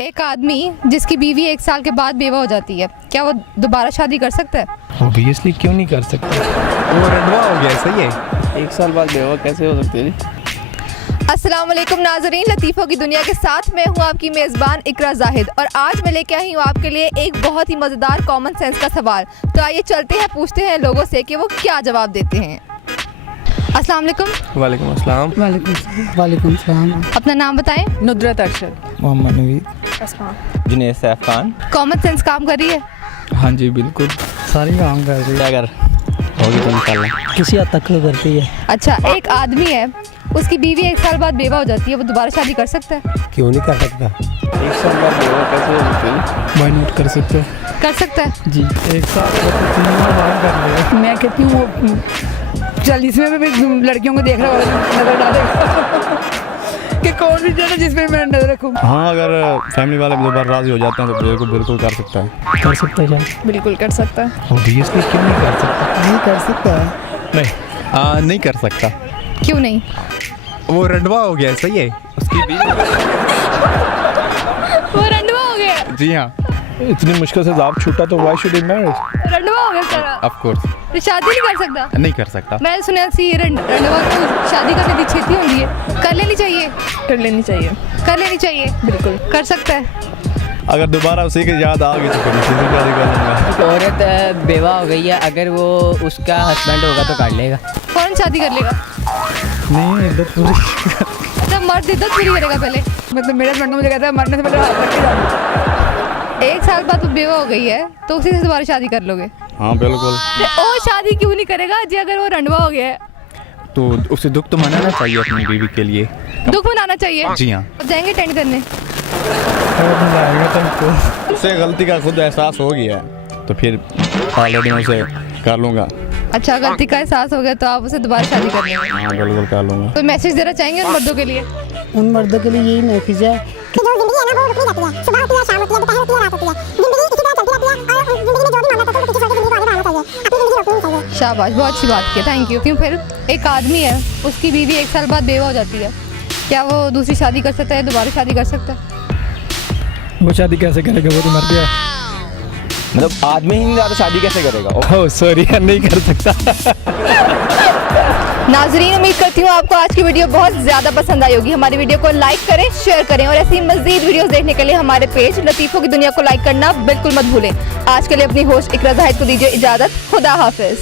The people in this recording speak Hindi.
एक आदमी जिसकी बीवी 1 साल के बाद बेवा हो जाती है, क्या वो दोबारा शादी कर सकता है? ऑब्वियसली क्यों नहीं कर सकते। वो रंडवा हो गया, सही है। 1 साल बाद बेवा कैसे हो सकती है? अस्सलाम वालेकुम नाजरीन, लतीफ़ों की दुनिया के साथ मैं हूँ आपकी मेज़बान इकरा जाहिद और आज मैं लेके आई हूँ आपके लिए एक बहुत ही मज़ेदार कॉमन सेंस का सवाल। तो आइए चलते हैं, पूछते हैं लोगों से कि वो क्या जवाब देते हैं। अस्सलाम वालेकुम। वालेकुम अस्सलाम। वालेकुम सलाम। अपना नाम बताएं। नुदरत अरशद। मोहम्मद नवीद। जुनैद सैफ खान। कॉमन सेंस काम कर रही है? हाँ जी बिल्कुल, सारी काम कर रही है। क्या कर होगी तो इंशाल्लाह किसी हद तक तो करती है। अच्छा, एक आदमी है, उसकी बीवी 1 साल बाद बेवा हो जाती है, वो दोबारा शादी कर सकता है? क्यों नहीं कर सकता। 1 साल बाद बेवा कैसे हो सकती है? वाई नॉट कर सकते कर सकता है जी। 1 साल कर ले। मैं कहती हूँ वो 40वें में भी लड़कियों को देख रहा होगा, नजर डालेगा कि कौन सी जगह जिस पे मैं नजर रखूँ। हाँ, अगर फैमिली वाले दोबारा राजी हो जाते हैं तो बिल्कुल कर सकता है। कर सकता है क्या? बिल्कुल कर सकता है। ऑब्वियसली क्यों नहीं कर सकता। नहीं कर सकता है। नहीं, नहीं कर सकता। क्यों नहीं? वो रंडवा हो गया, सही है। उसकी बीवी वो रंडवा हो गया। जी हाँ, इतनी मुश्किल से जॉब छूटा तो वाई शुड ही मैरिज। रंडवा हो गया सारा। ऑफ कोर्स तो शादी नहीं कर सकता? नहीं कर सकता। मैं सुना सी रंडवा को शादी करने की छेती होती है, कर लेनी चाहिए। कर लेनी चाहिए। कर लेनी चाहिए, बिल्कुल कर सकता है। अगर दोबारा उसी की याद आ गई तो फिर उसी से शादी कर लूँगा। औरत बेवा हो गई है, अगर वो उसका हस्बैंड होगा तो कर लेगा। कौन शादी कर लेगा? नहीं इधर पूरी अच्छा, मर्द इद्दत पूरी करेगा पहले। मतलब मेरा फ्रेंड मुझे कहता है मरने से पहले हाथ रख के जाओ। 1 साल बाद वो बेवा हो गई है तो उसी से दोबारा शादी कर लोगे? हाँ बिल्कुल। ओ शादी क्यों नहीं करेगा जी अगर वो रंडवा हो गया है? तो उसे दुख तो मनाना चाहिए अपनी बीवी के लिए। दुख मनाना चाहिए। जी हाँ। अब जाएंगे टेंट करने। तुमको उसे गलती का खुद एहसास हो गया है तो फिर ऑलरेडी मैं उसे कर लूँगा। अच्छा, गलती का एहसास हो गया तो आप उसे दोबारा शादी कर लेंगे? हाँ बिल्कुल कर लूँगा। तो मैसेज देना चाहेंगे उन मर्दों के लिए? उन मर्दों के लिए यही मैसेज है कि जो जिंदगी है ना वो रुक नहीं जाती है। सुबह होती है, शाम होती है, दोपहर होती है, रात होती है। जिंदगी इसी तरह चलती रहती है और जिंदगी में जो भी मामला होता है वो किसी छोटी जिंदगी को आगे बढ़ाना चाहिए, अपनी जिंदगी रोकनी नहीं चाहिए। शाबाश, बहुत अच्छी बात की, थैंक यू। क्यों फिर एक आदमी है, उसकी बीवी 1 साल बाद बेवा हो जाती है, क्या वो दूसरी शादी कर सकता है, दोबारा शादी कर सकता है? वो शादी कैसे करेगा, वो तो मर गया। मतलब आदमी ही नहीं ज्यादा शादी कैसे करेगा? ओह सॉरी, नहीं कर सकता। नाजरीन, उम्मीद करती हूँ आपको आज की वीडियो बहुत ज़्यादा पसंद आई होगी। हमारी वीडियो को लाइक करें, शेयर करें और ऐसी मज़ीद वीडियोस देखने के लिए हमारे पेज लतीफ़ों की दुनिया को लाइक करना बिल्कुल मत भूलें। आज के लिए अपनी होस्ट इकरा जाहिद को दीजिए इजाज़त। खुदा हाफिज़।